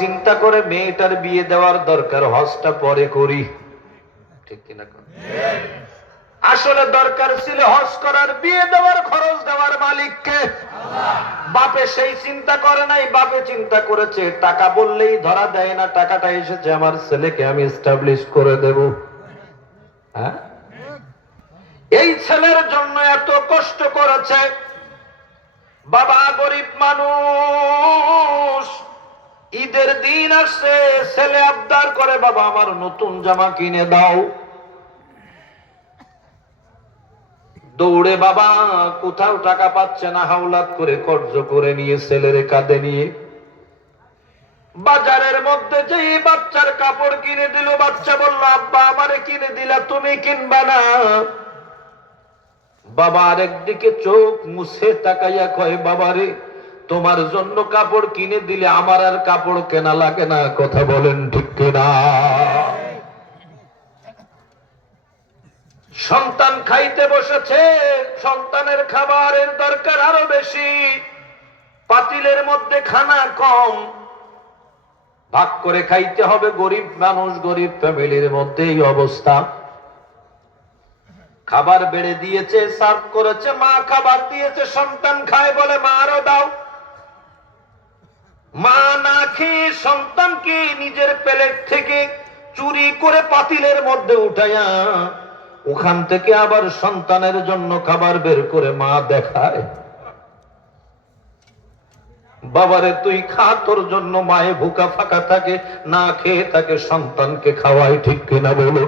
চিন্তা করে মেয়েটার বিয়ে দেওয়ার দরকার, হজটা পরে করি, ঠিক কিনা? আসলে দরকার ছিল হজ করার, বিয়ে দেওয়ার খরচ দেওয়ার মালিককে। বাপে সেই চিন্তা করে নাই, বাপে চিন্তা করেছে টাকা বললেই ধরা দেয় না, টাকাটা এসেছে আমার ছেলেকে আমি এস্টাবলিশ করে দেব। হ্যাঁ, এই ছেলের জন্য এত কষ্ট করেছে। বাবা গরিব মানুষ, ঈদের দিন আসছে, ছেলে আবদার করে বাবা আমার নতুন জামা কিনে দাও। দৌড়ে বাবা কোথাও টাকা পাচ্ছে না, হাওলাত করে কর্জ করে নিয়ে ছেলের কাঁধে নিয়ে বাজারের মধ্যে যে বাচ্চার কাপড় কিনে দিল। বাচ্চা বলল আব্বা আমারে কিনে দিলা, তুমি কিনবা না? বাবা আরেকদিকে চোখ মুছে তাকাইয়া কয় বাবারে তোমার জন্য কাপড় কিনে দিলে আমার আর কাপড় কেনা লাগে না। কথা বলেন ঠিক কিনা? সন্তান খাইতে বসেছে, সন্তানের খাবারের দরকার আরো বেশি, পাতিলের মধ্যে খানা কম, ভাগ করে খাইতে হবে। গরিব মানুষ, গরিব ফ্যামিলির মধ্যে এই অবস্থা। খাবার বেড়ে দিয়েছে, সার্ভ করেছে, মা খাবার দিয়েছে, সন্তান খায় বলে মা আরো দাও। মা না খেয়ে সন্তানকে নিজের প্লেট থেকে চুরি করে পাতিলের মধ্যে উঠাইয়া ওখান থেকে আবার সন্তানের জন্য খাবার বের করে মা দেখায়, বাবারে তুই খা, তোর জন্য মায়ে ভুকা ফাঁকা থাকে, না খেয়ে তাকে সন্তানকে খাওয়াই, ঠিক কিনা বলো?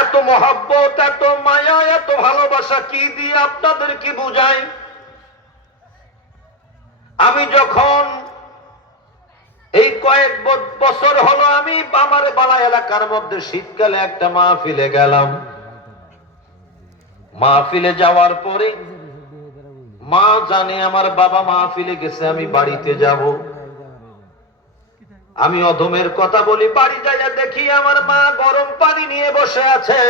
এত মহব্বত, এত মায়া, এত ভালোবাসা কি দিয়ে আপনাদের কি বুঝাই? আমি যখন এই কয়েক বছর হলো আমি আমার বালা এলাকার মধ্যে শীতকালে একটা মাহফিলে গেলাম। মাহফিলে যাওয়ার পরে মা জানে আমার বাবা মাহফিলে গেছে, আমি বাড়িতে যাব। আমি অধমের কথা বলি, বাড়ি যাইয়া দেখি আমার মা গরম পানি নিয়ে বসে আছে।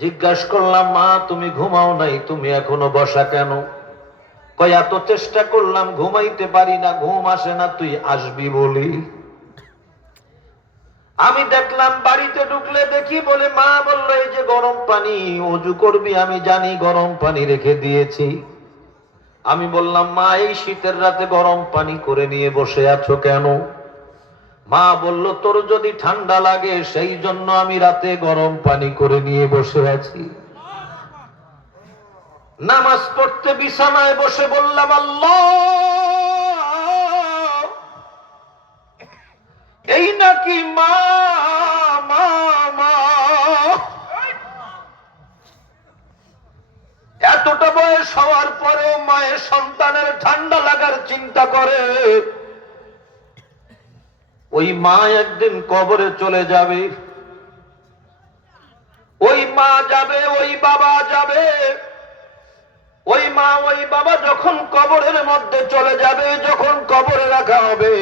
জিজ্ঞাসা করলাম মা তুমি ঘুমাও নাই, তুমি এখনো বসা কেন? কয় এত চেষ্টা করলাম ঘুমাইতে পারি না, ঘুম আসে না, তুই আসবি বলি। আমি দেখলাম বাড়িতে ঢুকলে দেখি বলে মা বললো এই যে গরম পানি, ওযু করবি, আমি জানি গরম পানি রেখে দিয়েছি। আমি বললাম মা এই শীতের রাতে গরম পানি করে নিয়ে বসে আছো কেন? মা বলল তোর যদি ঠান্ডা লাগে সেই জন্য আমি রাতে গরম পানি করে নিয়ে বসে আছি। নামাজ পড়তে বিছানায় বসে বললাম আল্লাহ, এই নাকি মা মা মা, এতটা বয়স হওয়ার পরেও মায়ের সন্তানের ঠান্ডা লাগার চিন্তা করে। ওই মা একদিন কবরে চলে যাবে, ওই মা যাবে, ওই বাবা যাবে। ওই মা ওই বাবা যখন কবরের মধ্যে চলে যাবে, যখন কবরে রাখা হবে,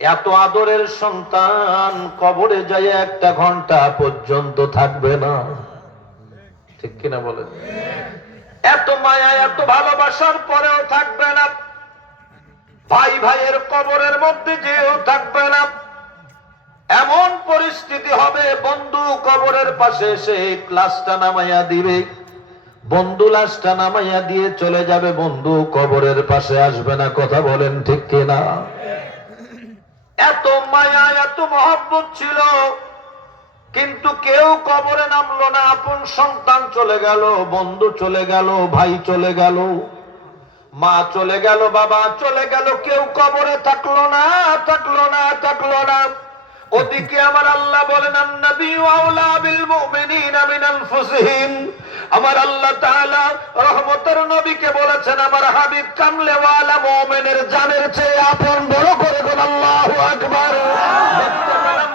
এত আদরের সন্তান কবরে যায় 1 ঘন্টা পর্যন্ত থাকবে না, ঠিক কিনা বলেন? এত মায়া এত ভালোবাসার পরেও থাকবে না, ভাই ভাইয়ের কবরের মধ্যে যেও থাকবে না। এমন পরিস্থিতি হবে বন্ধু কবরের পাশে এসে লাশটা নামাইয়া দিবে, বন্ধু লাশটা নামাইয়া দিয়ে চলে যাবে, বন্ধু কবরের পাশে আসবে না। কথা বলেন ঠিক কিনা? এত মায়া এত মহব্বত ছিল, কিন্তু কেউ কবরে নামলো না। আপন সন্তান চলে গেল, বন্ধু চলে গেল, ভাই চলে গেল, মা চলে গেল, বাবা চলে গেল, কেউ কবরে থাকলো না, থাকলো না, থাকলো না। ওদিকে আমার আল্লাহ বলেন আন-নাবিয়্যু আওলা বিল মুমিনিনা মিন আনফুসিহিম। আমার আল্লাহ তাআলা রহমতের নবীকে বলেছেন আমার হাবিব কামলেওয়ালা মুমিনের জানের চেয়ে আপন বড় করে বল আল্লাহু আকবার।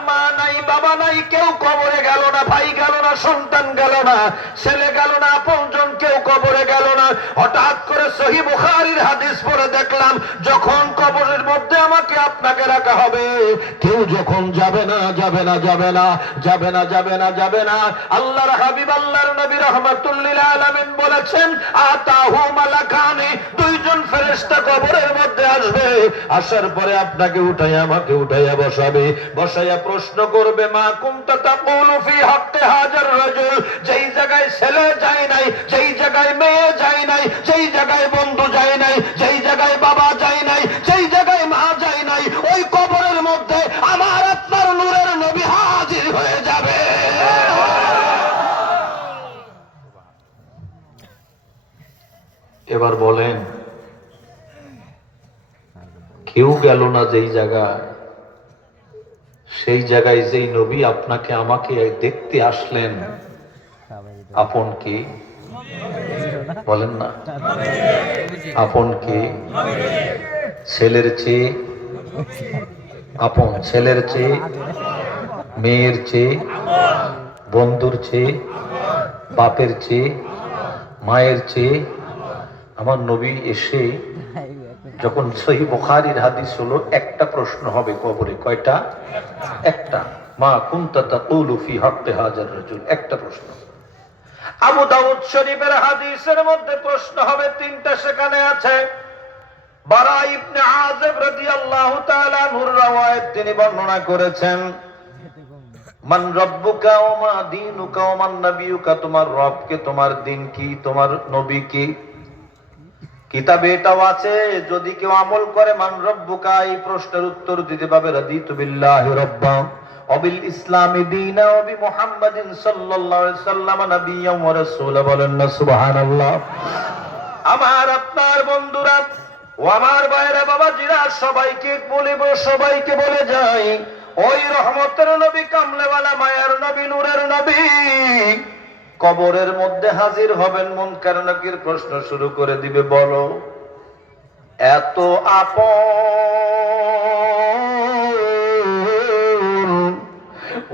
মা নাই, বাবা নাই, কেউ কবরে গেল না, ভাই গেল না, সন্তান গেল না, ছেলে গেল না, আপনজন কেউ কবরে গেল না। হঠাৎ করে সহিহ বুখারীর হাদিস পড়ে দেখলাম যখন কবরের মধ্যে আমাকে আপনাকে রাখা হবে, কেউ যখন যাবে না, যাবে না, যাবে না, যাবে না, যাবে না, যাবে না। আল্লাহর হাবিব আল্লাহর নবী রাহমাতুল লিল আলামিন বলেছেন আতাহু মালাকানি, 2 জন ফেরেশতা আসার পরে আপনাকে উঠাইয়া আমাকে উঠাইয়া বসাবে, বসাইয়া প্রশ্ন করবে, মা কুনতা তাকুলু ফি হাক্কি হাজার রাজুল, যেই জায়গায় ছেলে যায় নাই, যেই জায়গায় মেয়ে যায় নাই, যেই জায়গায় বন্ধু যায় নাই, যেই জায়গায় বাবা যায় নাই, যেই জায়গায় মা যায় নাই, ওই কবরের মধ্যে আমার আপনার নূরের নবী হাজির হয়ে যাবে। এবার বলেন, কেউ গেল না যেই জায়গায়, সেই জায়গায় যেই নবী আপনাকে আমাকে দেখতে আসলেন, আপন কি? বলেন না, আপন কি? ছেলের চেয়ে আপন, ছেলের চেয়ে, মেয়ের চেয়ে, বন্ধুর চেয়ে, বাপের চেয়ে, মায়ের চেয়ে আমার নবী এসে যখন সহিহ বুখারীর হাদিস হলো, একটা প্রশ্ন হবে কবরে। কয়টা? একটা। মা কুনতা তাকুলু ফি হাক্কি হাজার রাজুল, একটা প্রশ্ন। আবু দাউদ শরীফের হাদিসের মধ্যে প্রশ্ন হবে তিনটা, সেখানে আছে। বারা ইবনে আযিব রাদিয়াল্লাহু তাআলা আনহুর riwayat, তিনি বর্ণনা করেছেন, মান রব্বুকা ওয়া মা দীনুকা ওয়া মান নাবিয়ুকা, তোমার রব কে, তোমার দিন কি, তোমার নবী কি? কিতাবে এটাও আছে, যদি কেউ আমল করে মান রব্বুকা, এই প্রশ্নের উত্তর দিতে পারবে রাদিতু বিল্লাহি রাব্বা ওয়া বিল ইসলামি দীনা ওয়া বি মুহাম্মাদিন সাল্লাল্লাহু আলাইহি ওয়াসাল্লাম নাবিয়্যান ওয়া রাসূলা। বলেন না সুবহানাল্লাহ। আমার আপনার বন্ধুরা ও আমার ভাইরা বাবাজিরা, সবাইকে বলিব, সবাইকে বলে যাই, ওই রহমতের নবী, কামলেওয়ালা মায়ার নবী, নূরের নবী কবরের মধ্যে হাজির হবেন। মুনকার নাকির প্রশ্ন শুরু করে দিবে, বলো এত আপন,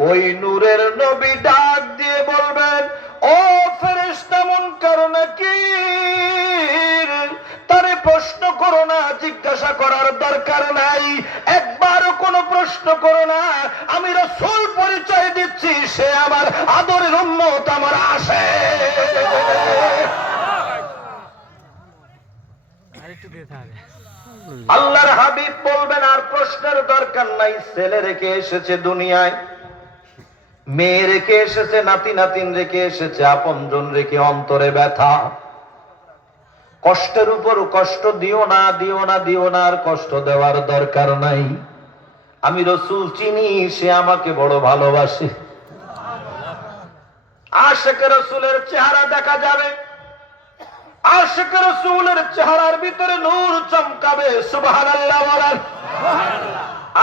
ওই নূরের নবী ডাক দিয়ে বলবেন, ও ফেরেশতা মুনকার নাকির, তারে প্রশ্ন করো না, জিজ্ঞাসা করার দরকার নাই, একবারও কোনো প্রশ্ন করো না, আমি রাসূল পরিচয় দিচ্ছি, সে আমার আদরের উম্মত, আমার আসে। আল্লাহর হাবিব বলবেন, আর প্রশ্নের দরকার নাই, ছেলে রেখে এসেছে দুনিয়ায়, মেয়ে রেখে এসেছে, নাতি নাতিন রেখে এসেছে, আপনজন রেখে, অন্তরে ব্যথা, কষ্টের উপর কষ্ট দিও না, দিও না, দিও না, আর কষ্ট দেওয়ার দরকার নাই, আমি রাসূল চিনি, সে আমাকে বড় ভালোবাসে। আশিকে রাসূলের চেহারা দেখা যাবে, আশিকে রাসূলের চেহারার ভিতরে নূর চমকাবে, সুবহানাল্লাহ বলেন।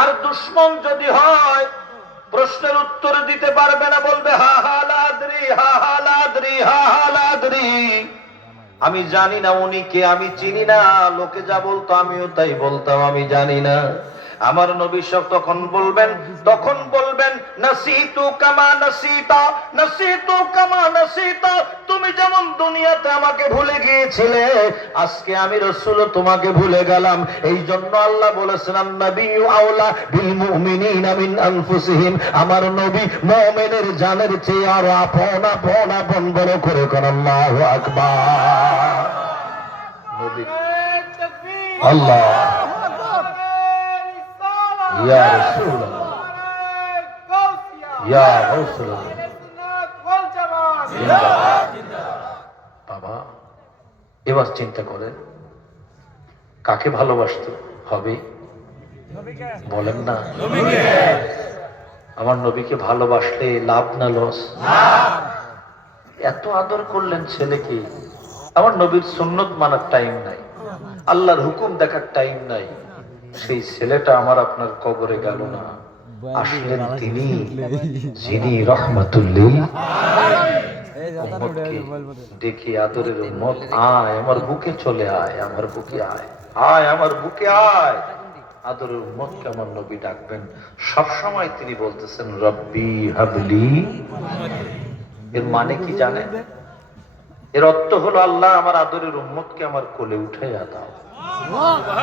আর দুশমন যদি হয়, প্রশ্নের উত্তর দিতে পারবে না, বলবে হা হা লাদ্রি, হা হা লাদ্রি, হা হা লাদ্রি, আমি জানি না উনি কে, আমি চিনি না, লোকে যা বলতো আমিও তাই বলতাম, আমি জানি না। আমার নবী সব তখন বলবেন, নাসিতু কামা নাসিতা, নাসিতু কামা নাসিতা, তুমি যেমন দুনিয়াতে আমাকে ভুলে গিয়েছিলে, আজকে আমি রাসূল তোমাকে ভুলে গেলাম। এই জন্য আল্লাহ বলেছেন, আন-নাবিয়্যু আওলা বিল মুমিনিনা মিন আনফুসিহিম, আমার নবী মুমিনের জানের চেয়ে আরো আপন, আপন, আপন, বড় করে কোন আল্লাহু আকবার। নবী আল্লাহ ইয়া রাসূলুল্লাহ, ইয়া রাসূলুল্লাহ, বাবা এবার চিন্তা করেন, কাকে ভালোবাসতে হবে? বলেন না, আমার নবীকে ভালোবাসলে লাভ না লস? এত আদর করলেন ছেলেকে, আমার নবীর সুন্নত মানার টাইম নাই, আল্লাহর হুকুম দেখার টাইম নাই, সেই ছেলেটা আমার আপনার কবরে গেল না, আসলেন তিনি যিনি রহমাতুল লিল উম্মতকে ডেকে, আদরের উম্মত আয় আমার বুকে চলে আয়, আমার বুকে আয়, আয় আমার বুকে আয়, আদরের উম্মতকে আমার নবী ডাকবেন। সব সময় তিনি বলতেছেন রব্বি হাবলি। এর মানে কি জানেন? এর অর্থ হলো, আল্লাহ আমার আদরের উম্মতকে আমার কোলে উঠাইয়া দাও,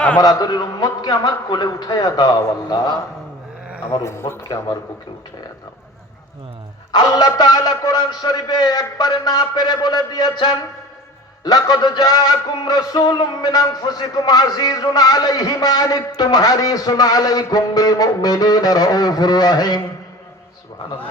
আমার আদরের উম্মতকে আমার কোলে উঠাইয়া দাও, আল্লাহ আমার উম্মতকে আমার বুকে উঠাইয়া দাও। আল্লাহ তাআলা কোরআন শরীফে একবারে না পেরে বলে দিয়েছেন, লাকাদ জাআকুম রাসূলুম মিন আনফুসিকুম আজিজুন আলাইহি মা আনিতুম হারিসুন আলাইকুম বিল মুমিনিনা রাউফুর রহিম। সুবহানাল্লাহ।